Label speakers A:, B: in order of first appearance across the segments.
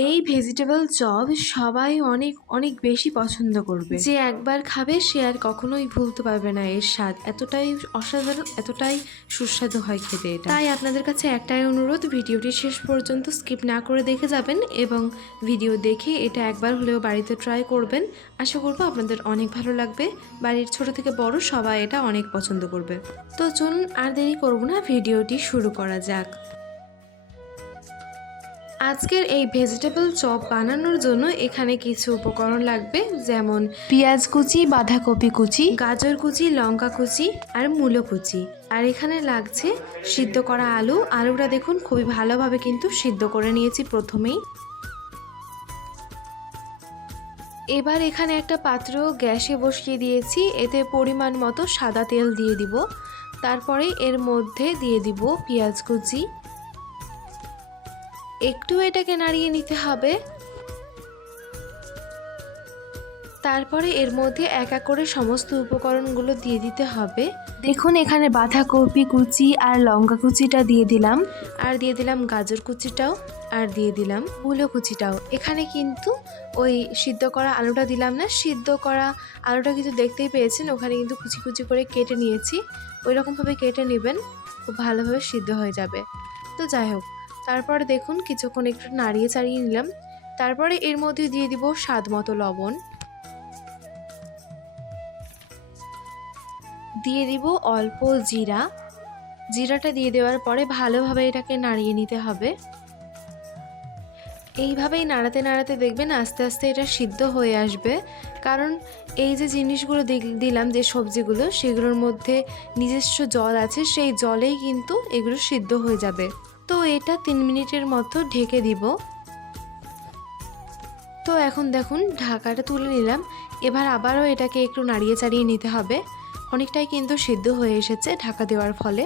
A: এই vegetable chop সবাই অনেক অনেক বেশি পছন্দ করবে। যে একবার খাবে সে আর কখনোই ভুলতে পারবে না এর স্বাদ। এতটাই অসাধারণ এতটাই সুস্বাদু হয় খেতে এটা। তাই আপনাদের কাছে একটাই অনুরোধ ভিডিওটি শেষ পর্যন্ত স্কিপ না করে দেখে যাবেন এবং ভিডিও দেখে এটা একবার হলেও বাড়িতে ট্রাই করবেন। আশা করব আপনাদের অনেক ভালো লাগবে। বাড়ির ছোট থেকে বড় সবাই এটা অনেক পছন্দ করবে। তো চলুন আর দেরি করব না ভিডিওটি শুরু করা যাক। আজকের এই ভেজিটেবল চপ বানানোর জন্য এখানে কিছু উপকরণ লাগবে যেমন পেঁয়াজ কুচি বাঁধাকপি কুচি গাজর কুচি লঙ্কা কুচি আর মূলো কুচি। আর এখানে লাগছে সিদ্ধ করা আলু। আলুটা দেখুন খুবই ভালোভাবে কিন্তু সিদ্ধ করে নিয়েছি প্রথমেই। এবার এখানে একটা পাত্র গ্যাসে বসিয়ে দিয়েছি। এতে পরিমাণ মতো সাদা তেল দিয়ে দিব। তারপরে এর মধ্যে দিয়ে দিব পেঁয়াজ কুচি। একটু এটাকে নাড়িয়ে নিতে হবে। তারপরে এর মধ্যে এক এক করে সমস্ত উপকরণগুলো দিয়ে দিতে হবে। দেখুন এখানে বাঁধাকপি কুচি আর লঙ্কা কুচিটা দিয়ে দিলাম। আর দিয়ে দিলাম গাজর কুচিটাও আর দিয়ে দিলাম মূলো কুচিটাও। এখানে কিন্তু ওই সিদ্ধ করা আলুটা দিলাম না সিদ্ধ করা আলুটা কিন্তু দেখতেই পেয়েছেন ওখানে কিন্তু কুচি কুচি করে কেটে নিয়েছি। ওই রকমভাবে কেটে নেবেন খুব ভালোভাবে সিদ্ধ হয়ে যাবে। তো যাই হোক তারপরে দেখুন কিছুক্ষণ একটু নাড়িয়ে চাড়িয়ে নিলাম। তারপরে এর মধ্যে দিয়ে দিব স্বাদ মতো লবণ। দিয়ে দিব অল্প জিরা। জিরাটা দিয়ে দেওয়ার পরে ভালোভাবে এটাকে নাড়িয়ে নিতে হবে। এইভাবেই নাড়াতে নাড়াতে দেখবেন আস্তে আস্তে এটা সিদ্ধ হয়ে আসবে। কারণ এই যে জিনিসগুলো দিলাম যে সবজিগুলো, সেগুলোর মধ্যে নিজস্ব জল আছে, সেই জলেই কিন্তু এগুলো সিদ্ধ হয়ে যাবে। তো এটা তিন মিনিটের মতো ঢেকে দিব। তো এখন দেখুন, ঢাকাটা তুলে নিলাম। এবার আবারও এটাকে একটু নাড়িয়ে চাড়িয়ে নিতে হবে। অনেকটাই কিন্তু সিদ্ধ হয়ে এসেছে ঢাকা দেওয়ার ফলে।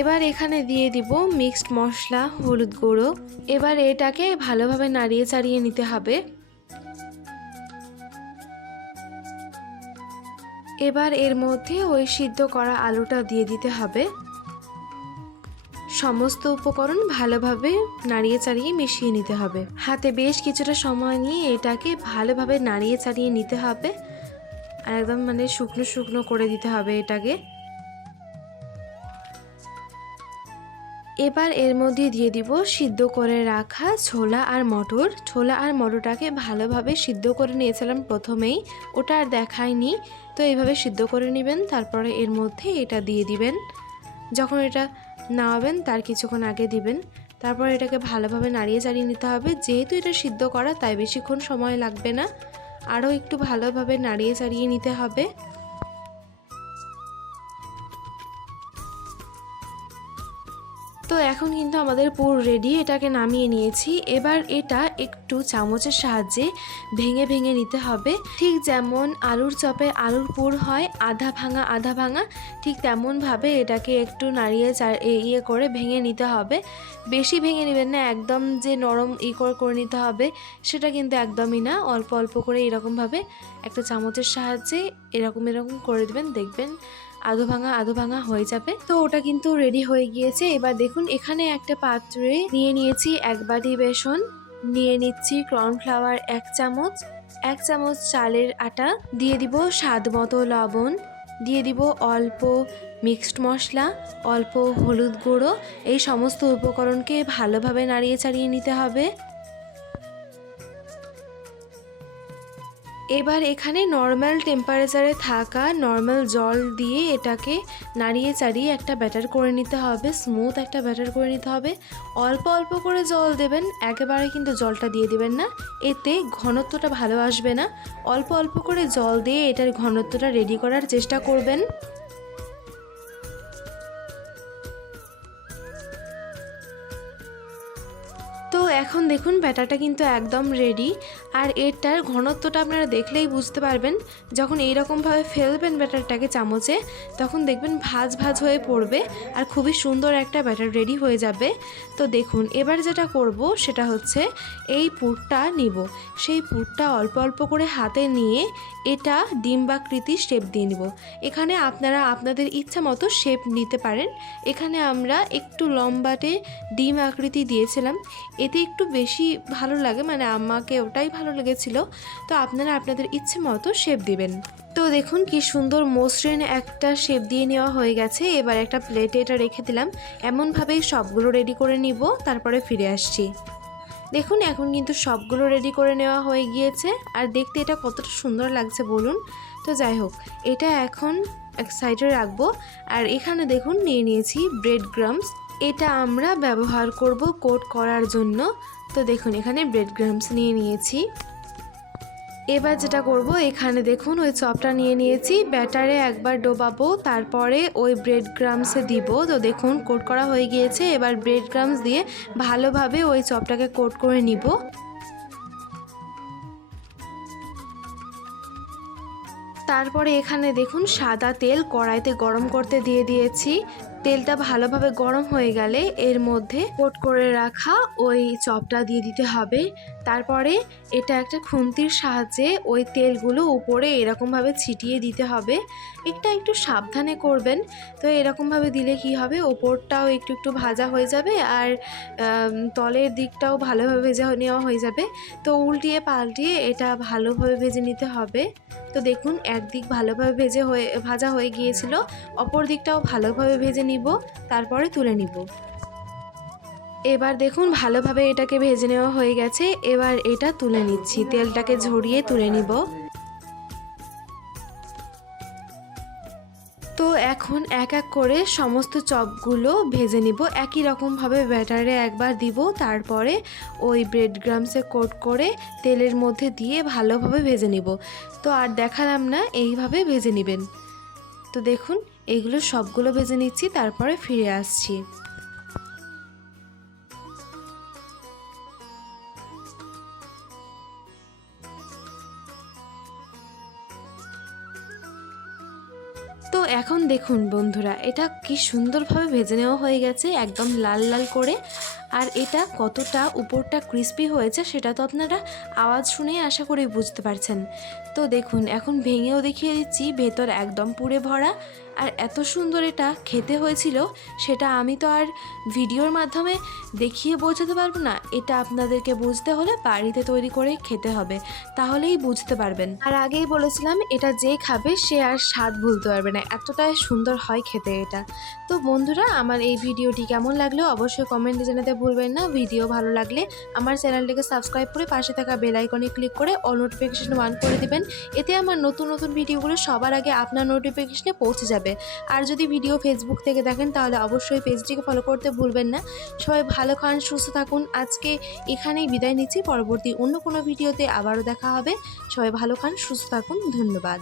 A: এবার এখানে দিয়ে দিব মিক্সড মশলা, হলুদ গুঁড়ো। এবার এটাকে ভালোভাবে নাড়িয়ে চাড়িয়ে নিতে হবে। এবার এর মধ্যে ওই সিদ্ধ করা আলুটা দিয়ে দিতে হবে। সমস্ত উপকরণ ভালোভাবে নাড়িয়ে চাড়িয়ে মিশিয়ে নিতে হবে। হাতে বেশ কিছুটা সময় নিয়ে এটাকে ভালোভাবে নাড়িয়ে চাড়িয়ে নিতে হবে আর একদম মানে শুকনো শুকনো করে দিতে হবে এটাকে। এবার এর মধ্যে দিয়ে দিব সিদ্ধ করে রাখা ছোলা আর মটর। ছোলা আর মটরটাকে ভালোভাবে সিদ্ধ করে নিয়েছিলাম প্রথমেই। ওটা আর দেখায়নি তো এইভাবে সিদ্ধ করে নেবেন, তারপরে এর মধ্যে এটা দিয়ে দিবেন। যখন এটা নামাবেন, তার কিছুক্ষণ আগে দিবেন। তারপর এটাকে ভালোভাবে নাড়িয়ে চাড়িয়ে নিতে হবে। যেহেতু এটা সিদ্ধ করা, তাই বেশিক্ষণ সময় লাগবে না। আরও একটু ভালোভাবে নাড়িয়ে চাড়িয়ে নিতে হবে। এখন কিন্তু আমাদের পুর রেডি এটাকে নামিয়ে নিয়েছি। এবার এটা একটু চামচের সাহায্যে ভেঙে ভেঙে নিতে হবে। ঠিক যেমন আলুর চপে আলুর পুর হয়, আধা ভাঙা আধা ভাঙা, ঠিক তেমনভাবে এটাকে একটু নাড়িয়ে ইয়ে করে ভেঙে নিতে হবে। বেশি ভেঙে নেবেন না, একদম যে নরম ই করে করে নিতে হবে, সেটা কিন্তু একদমই না। অল্প অল্প করে এরকমভাবে একটা চামচের সাহায্যে এরকম এরকম করে দেবেন, দেখবেন আধো ভাঙা আধো ভাঙা হয়ে যাবে। তো ওটা কিন্তু রেডি হয়ে গিয়েছে। এবার দেখুন, এখানে একটা পাত্রে নিয়ে নিয়েছি এক বাটি বেসন, নিয়ে নিচ্ছি কর্নফ্লাওয়ার এক চামচ এক চামচ চালের আটা, দিয়ে দিব স্বাদ মতো লবণ, দিয়ে দিব অল্প মিক্সড মশলা, অল্প হলুদ গুঁড়ো। এই সমস্ত উপকরণকে ভালোভাবে নাড়িয়ে চাড়িয়ে নিতে হবে। এবার এখানে নর্মাল টেম্পারেচারে থাকা নর্মাল জল দিয়ে এটাকে নাড়িয়ে চাড়িয়ে একটা ব্যাটার করে নিতে হবে স্মুথ একটা ব্যাটার করে নিতে হবে। অল্প অল্প করে জল দেবেন, একেবারে কিন্তু জলটা দিয়ে দেবেন না। এতে ঘনত্বটা ভালো আসবে না। অল্প অল্প করে জল দিয়ে এটার ঘনত্বটা রেডি করার চেষ্টা করবেন। তো এখন দেখুন ব্যাটারটা কিন্তু একদম রেডি আর এটার ঘনত্বটা আপনারা দেখলেই বুঝতে পারবেন। যখন এইরকমভাবে ফেলবেন ব্যাটারটাকে চামচে, তখন দেখবেন ভাজ ভাজ হয়ে পড়বে আর খুবই সুন্দর একটা ব্যাটার রেডি হয়ে যাবে। তো দেখুন, এবার যেটা করব সেটা হচ্ছে এই পুরটা নিব। সেই পুরটা অল্প অল্প করে হাতে নিয়ে এটা ডিম্বাকৃতি শেপ দিয়ে নিব। এখানে আপনারা আপনাদের ইচ্ছা মতো শেপ নিতে পারেন। এখানে আমরা একটু লম্বাটে ডিম আকৃতি দিয়েছিলাম। এতে একটু বেশি ভালো লাগে মানে আমাকে ওটাই ভালো লেগেছিল, তো আপনারা আপনাদের ইচ্ছে মতো শেপ দিবেন। তো দেখুন কি সুন্দর মসৃণ একটা শেপ দিয়ে নেওয়া হয়ে গেছে। এবার একটা প্লেটে এটা রেখে দিলাম। এমনভাবেই সবগুলো রেডি করে নিব, তারপরে ফিরে আসছি। দেখুন, এখন কিন্তু সবগুলো রেডি করে নেওয়া হয়ে গিয়েছে। আর দেখতে এটা কতটা সুন্দর লাগছে বলুন। তো যাই হোক, এটা এখন এক সাইডে রাখব। আর এখানে দেখুন, নিয়ে নিয়েছি ব্রেড গ্রামস এটা আমরা ব্যবহার করব কোট করার জন্য। তো দেখুন, এখানে ব্রেড গ্রামস নিয়ে নিয়েছি। এবার যেটা করব, এখানে দেখুন, ওই চপটা নিয়ে নিয়েছি। ব্যাটারে একবার ডোবাবো, তারপরে ওই ব্রেড গ্রামসে দিব। তো দেখুন, কোট করা হয়ে গিয়েছে। এবার ব্রেড গ্রামস দিয়ে ভালোভাবে ওই চপটাকে কোট করে নিব। তারপরে এখানে দেখুন, সাদা তেল কড়াইতে গরম করতে দিয়ে দিয়েছি। তেলটা ভালোভাবে গরম হয়ে গেলে এর মধ্যে কোট করে রাখা ওই চপটা দিয়ে দিতে হবে। তারপরে এটা একটা খুন্তির সাহায্যে ওই তেলগুলো উপরে এরকমভাবে ছিটিয়ে দিতে হবে। একটা একটু সাবধানে করবেন। তো এরকমভাবে দিলে কি হবে? ওপরটাও একটু একটু ভাজা হয়ে যাবে আর তলের দিকটাও ভালোভাবে ভেজে নেওয়া হয়ে যাবে। তো উল্টিয়ে পাল্টিয়ে এটা ভালোভাবে ভেজে নিতে হবে। তো দেখুন, একদিক ভালোভাবে ভেজে হয়ে, ভাজা হয়ে গিয়েছিল। অপর দিকটাও ভালোভাবে ভেজে নিব, তারপরে তুলে নিব। এবার দেখুন ভালোভাবে এটাকে ভেজে নেওয়া হয়ে গেছে। এবার এটা তুলে নিচ্ছি। তেলটাকে ঝরিয়ে তুলে নিব। তো এখন এক এক করে সমস্ত চপগুলো ভেজে নিব। একই রকমভাবে ব্যাটারে একবার দিব, তারপরে ওই ব্রেড গ্রামসে কোট করে তেলের মধ্যে দিয়ে ভালোভাবে ভেজে নিব। তো আর দেখালাম না, এইভাবে ভেজে নেবেন। তো দেখুন এইগুলো সবগুলো ভেজে নিচ্ছি, তারপরে ফিরে আসছি। তো এখন দেখুন বন্ধুরা, এটা কি সুন্দরভাবে ভেজে নেওয়া হয়ে গেছে, একদম লাল লাল করে। আর এটা কতটা উপরটা ক্রিস্পি হয়েছে সেটা তো আপনারা আওয়াজ শুনেই আশা করি বুঝতে পারছেন। তো দেখুন, এখন ভেঙেও দেখিয়ে দিচ্ছি, ভেতর একদম পুড়ে ভরা। আর এত সুন্দর এটা খেতে হয়েছিল, সেটা আমি তো আর ভিডিওর মাধ্যমে দেখিয়ে বোঝাতে পারব না। এটা আপনাদেরকে বুঝতে হলে বাড়িতে তৈরি করে খেতে হবে, তাহলেই বুঝতে পারবেন। আর আগেই বলেছিলাম, এটা যে খাবে সে আর স্বাদ ভুলতে পারবে না এতটাই সুন্দর হয় খেতে এটা। তো বন্ধুরা, আমার এই ভিডিওটি কেমন লাগল অবশ্যই কমেন্টে জানাতে ভুলবেন না। ভিডিও ভালো লাগলে আমার চ্যানেলটিকে সাবস্ক্রাইব করে পাশে থাকা বেল আইকনে ক্লিক করে অল নোটিফিকেশন অন করে দিবেন। এতে আমার নতুন নতুন ভিডিওগুলো সবার আগে আপনার নোটিফিকেশনে পৌঁছে যাবে আর যদি ভিডিও ফেসবুক থেকে দেখেন, তাহলে অবশ্যই পেজটিকে ফলো করতে ভুলবেন না। সবাই ভালো খান, সুস্থ থাকুন। আজকে এখানেই বিদায় নিচ্ছি। পরবর্তী অন্য কোনো ভিডিওতে আবারও দেখা হবে। সবাই ভালো খান, সুস্থ থাকুন। ধন্যবাদ।